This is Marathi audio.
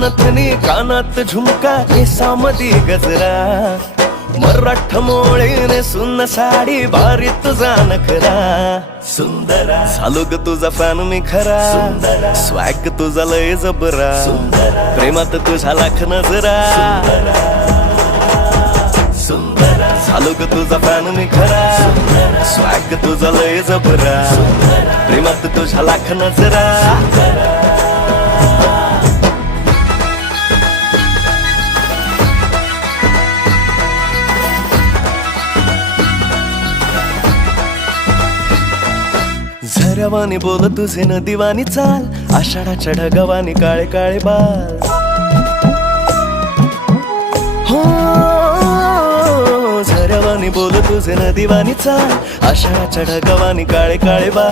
नथनी कानात झुमका केसामधी गजरा मराठ मोळीने सुन्न साडी भारी तुझा नखरा सुंदरा झालो ग तुझा फॅन मी खरा स्वॅग तुझा लय जबरा प्रेमात तुझा लाख नजरा झालो ग तुझा फॅन मी खरा स्वॅग तुझा लय जबरा प्रेमात तुझा लाख नजरा झऱ्यावानी बोल तुझे नदीवानी चाल आषाढाच्या ढगावानी काळे काळे बाल हो झऱ्यावानी बोल तुझे नदीवानी चाल आषाढाच्या ढगावानी काळे काळे बाल